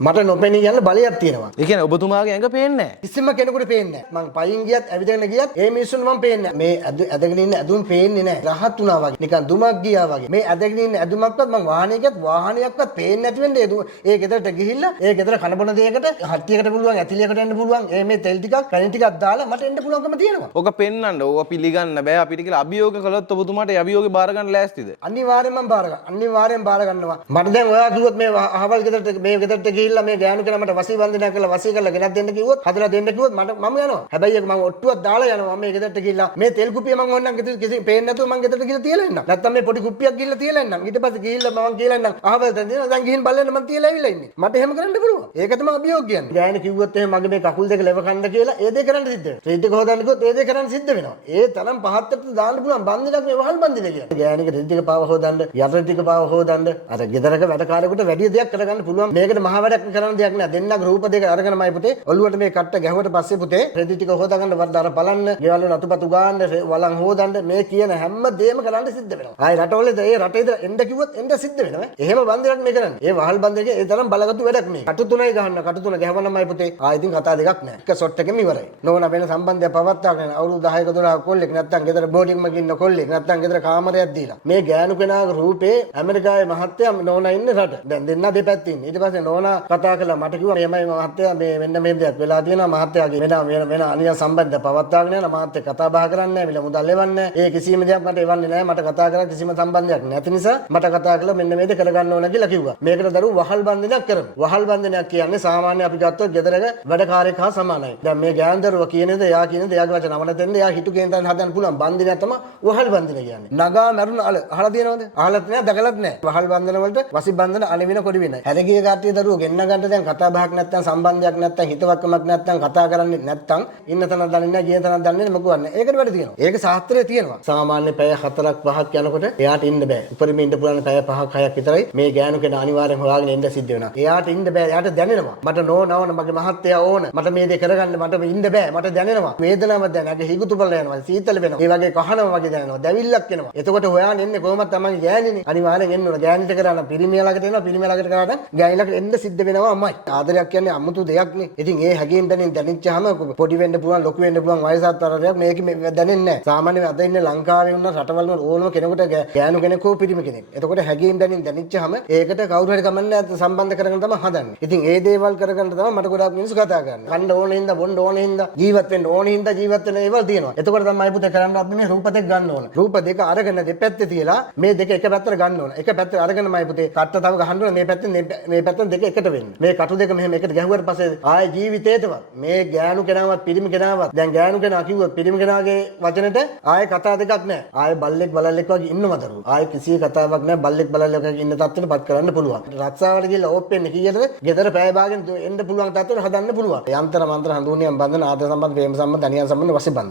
මට නොපෙනී යන බලයක් තියෙනවා. ඒ කියන්නේ ඔබතුමාගේ ඇඟ පේන්නේ නැහැ. කිසිම කෙනෙකුට පේන්නේ නැහැ. මං පයින් ගියත් ඇවිදගෙන ගියත් ඒ මිනිස්සුන්ට මම පේන්නේ නැහැ. මේ ඇදගෙන ඉන්න ඇදුම් පේන්නේ නැහැ. රහත් වුණා වගේ. නිකන් දුමක් ගියා වගේ. මේ ඇදගෙන ඉන්න ඇදුමක්වත් මං වාහනේ ගියත් වාහනයක්වත් පේන්නේ නැති වෙන්නේ ඒ ගෙදරට ගිහිල්ලා ඒ ගෙදර කන බොන දෙයකට හට්ටියකට පුළුවන් ඇතිලියකට එන්න පුළුවන්. මේ තෙල් ටිකක් කණි ටිකක් දාලා මට එන්න පුළුවන්කම තියෙනවා. ඔක පෙන්වන්න ඕව පිළිගන්න බෑ අපිට කියලා අභියෝග කළොත් ඔබතුමාට ඒ අභියෝගේ බාර ගන්න ලෑස්තිද? අනිවාර්යෙන්ම මම බාර ගන්න. අනිවාර්යෙන් බාර ගන්නවා. මට දැන් ඔයා කිව්වොත් මේ අහවල් ගෙදරට මේ ගෙදරට ගිහිල්ලා මේ ගෑනු කෙනා මට වසී වන්දනය කරලා වසී කරලා ගෙනත් දෙන්න කිව්වොත් හදලා දෙන්න කිව්වොත් මම යනවා. හැබැයි ඒක මම ඔට්ටුවක් දාලා යනවා. මම මේ ගෙදරට ගිහිල්ලා මේ තෙල් කුප්පිය මම ඕනනම් ගෙදර කිසි පේන්නේ නැතුව මම ගෙදරට ගිහිල්ලා තියලා එන්නම්. නැත්තම් මේ පොඩි කුප්පියක් ගිහිල්ලා තියලා එන්නම්. ඊට පස්සේ ගිහිල්ලා මම කියලා එන්නම්. අහවල් දැන් ගිහින් බලන්න මම තියලා ඇවිල්ලා ඉන්නේ. මට එහෙම කරන්න පුළුවන්. ඒක තමයි අභියෝග කියන්නේ. ගෑනු කිව්වොත් එහෙම මගේ මේ කකුල් දෙක ලෙව කන්න කියලා ඒ දේ කරන්න සිද්ධ වෙනවා. ට්‍රීට් එක හොදන්න කිව්වොත් ඒ දේ කරන්න සිද්ධ වෙනවා. ඒ තරම් පහත්තට දාන්න පුළුවන් බන්දිනක් මේ වහල් බන්දින කියන්නේ. ගෑණික ට්‍රීට් එක පාව හොදන්න, යට ටික පාව හොදන්න. අර ගෙදරක වැඩකාරයෙකුට වැඩි දෙයක් කරගන්න පුළුවන්. මේකට මහ වැඩක් කරන්න දෙයක් නෑ. දෙන්නගේ රූප දෙක අරගෙනමයි පුතේ ඔළුවට මේ කට්ට ගැහුවට පස්සේ පුතේ ට්‍රීට් ටික හොදාගන්න වර්ධාර බලන්න, ගෙවල් වල අතුපතු ගන්න, වලන් හොදන්න මේ කියන හැම දෙයක්ම කරන්න සිද්ධ වෙනවා. ආයි රටවල ඒ රටේද එන්න කිව්වොත් එන්න සිද්ධ වෙනවා. එහෙම බන්දිනක් මේ කරන්නේ. ඒ වහල් බන්දිනකේ ඒ තරම් බලගත්තු වැඩක් මේ. කටු තුනයි ගහන්න, කටු තුන ගැහවන්නමයි පුතේ. ආයි ඉතින් කතා දෙකක් නෑ. එක ෂොට් එකෙම ඉවරයි. නෝනා වෙන සම්බන්ධයක් පවත්වාගෙන අවුරුදු 10ක 12ක කොල්ලෙක් නැත්තම් ගෙදර බෝඩින්ග්ම ඉන්න කොල්ලෙක් නැත්තම් ගෙදර කාමරයක් දීලා මේ ගෑනු කෙනාගේ රූපේ ඇමරිකාවේ මහත්තයා නෝනා ඉන්නේ රට. දැන් දෙන්නා දෙපැත්තේ ඉන්නේ. ඊට පස්සේ නෝනා කතා කළා මට කිව්වා මෙහෙමයි මහත්තයා මේ මෙන්න මේ දෙයක් වෙලා තියෙනවා මහත්තයාගේ වෙන අනිය සම්බන්ධ පවත්වාගෙන යන මහත්තයා කතා බහ කරන්නේ නැහැ මිල මුදල් ලෙවන්නේ ඒ කිසිම දෙයක් මට එවන්නේ නැහැ මට කතා කරලා කිසිම සම්බන්ධයක් නැති නිසා මට කතා කළා මෙන්න මේ දේ කරගන්න ඕන කියලා කිව්වා. මේකට දරුවෝ වහල් බන්ධනයක් කරමු. වහල් බන්ධනයක් කියන්නේ සාමාන්‍ය අපි ගත්තොත් ගෙදරක වැඩකාරයෙක් හා සමානයි. දැන් මේ ගෑනු දරුවා කියන දේ එයා කියන දේ එයාගේ වචන නවන දෙන්න එයා හිතු කේන්දරන් හදන්න පුළුවන් බන්ධනයක් තමයි වහල් බන්ධන කියන්නේ. නගා මරුණ අල අහලා තියෙනවද? අහලත් නැහැ දැකලත් නැහැ. වහල් බන්ධන වලට වසි බන්ධන අලවින කොඩි වෙනයි. හැදගිය කට්ටිය දරුවෝ ගෙන්න ගන්න දැන් කතා බහක් නැත්තම් සම්බන්ධයක් නැත්තම් හිතවක්කමක් නැත්තම් කතා කරන්නේ නැත්තම් ඉන්න තැනක් දන්නේ නැහැ ගිය තැනක් දන්නේ නැහැ මොකවන්නේ. ඒකට වැඩ තියෙනවා. ඒක ශාස්ත්‍රයේ තියෙනවා. සාමාන්‍ය පැය 4ක් 5ක් යනකොට එයාට ඉන්න බෑ. උපරිම ඉන්න පුළුවන් පැය 5ක් 6ක් විතරයි මේ ගෑනු කෙනා අනිවාර්යෙන් හොයාගෙන එන්න සිද්ධ වෙනවා. එයාට ඉන්න බෑ. එයාට දැනෙනවා. මට නෝනවන මගේ මහත්තයා ඕන. මට මේ දේ කරගන්න මට ඉන්න බෑ. මට දැනෙනවා. වේදනාවක් දැනෙනවා. ඇඟ හිගුතුපල යනවා. සීතල වෙනවා. ඒ වගේ කහනවා වගේ දැනෙනවා. දැවිල්ලක් එනවා. එතකොට හොයාගෙන එන්නේ කොහොමද තමන්ගේ ගෑණිනේ. අනිවාර්යෙන් එන්න ඕන. ගෑණිට කරන්න පිරිමියාලකට එනවා. පිරිමියාලකට කරාට ගෑණිලකට එන්න සිද්ධ වෙනවා අම්මයි. ආදරයක් කියන්නේ අමුතු දෙයක් නේ. ඉතින් ඒ හැගෙන් දැනෙච්චාම පොඩි වෙන්න පුළුවන් ලොකු වෙන්න පුළුවන් වයසත් තරයක් මේක දැනෙන්නේ නැහැ. සාමාන්‍යයෙන් අද ඉන්නේ ලංකාවේ වුණ රටවල් වල ඕනම කෙනෙකුට ගෑනු කෙනෙක් හෝ පිරිමි කෙනෙක්. එතකොට හැගෙන් දැනෙච්චාම ඒකට කවුරු හරි කමන්නේ සම්බන්ධ කරගෙන තමයි හදන්නේ. ඉතින් ඒ දේවල් කරගන්න තමයි මට ගොඩාක් මිනිස්සු කතා කරන්නේ. කන්න ඕනේ හින්දා බොන්න ඕනේ හින්දා ජීවත් වෙන්න ඕනේ හින්දා ජීවත් වෙන ඒවල් තියෙනවා. එතකොට තමයි පුතේ කරන්න අපි මේ රූප දෙක ගන්න ඕන. රූප දෙක අරගෙන දෙපැත්තේ තියලා මේ දෙක එක පැත්තට ගන්න ඕන. එක පැත්තට අරගෙනමයි පුතේ කට්ට තව ගහන්න ඕන මේ පැත්තෙන් මේ පැත්තෙන් දෙක එකට වෙන්න. මේ කටු දෙක මෙහෙම එකට ගැහුවට පස්සේ ආයේ ජීවිතේටවත් මේ ගෑනු කෙනාවත් පිරිමි කෙනාවත් දැන් ගෑනු කෙනා කිව්වොත් පිරිමි කෙනාගේ වචනෙට ආයේ කතා දෙකක් නැහැ. ආයේ බල්ලෙක් බලල්ලෙක් වගේ ඉන්නම දරුවෝ. ආයේ කිසි කතාවක් නැහැ. බල්ලෙක් බලල්ලෙක් වගේ ඉන්න තත්ත්වෙට පත් කරන්න පුළුවන්. රක්ෂාවට ගිහලා ඕප්පෙන්නේ කීයටද? ගෙදර පැය භාගෙන් එන්න පුළුවන් තත්ත්වෙට හදන්න පුළුවන්. යන්තර මන්තර හඳුනියම් බඳන ආද සම්බන්ධ ප්‍රේම සම්බන්ධ අනියම් සම්බන්ධ වශයෙන් බඳන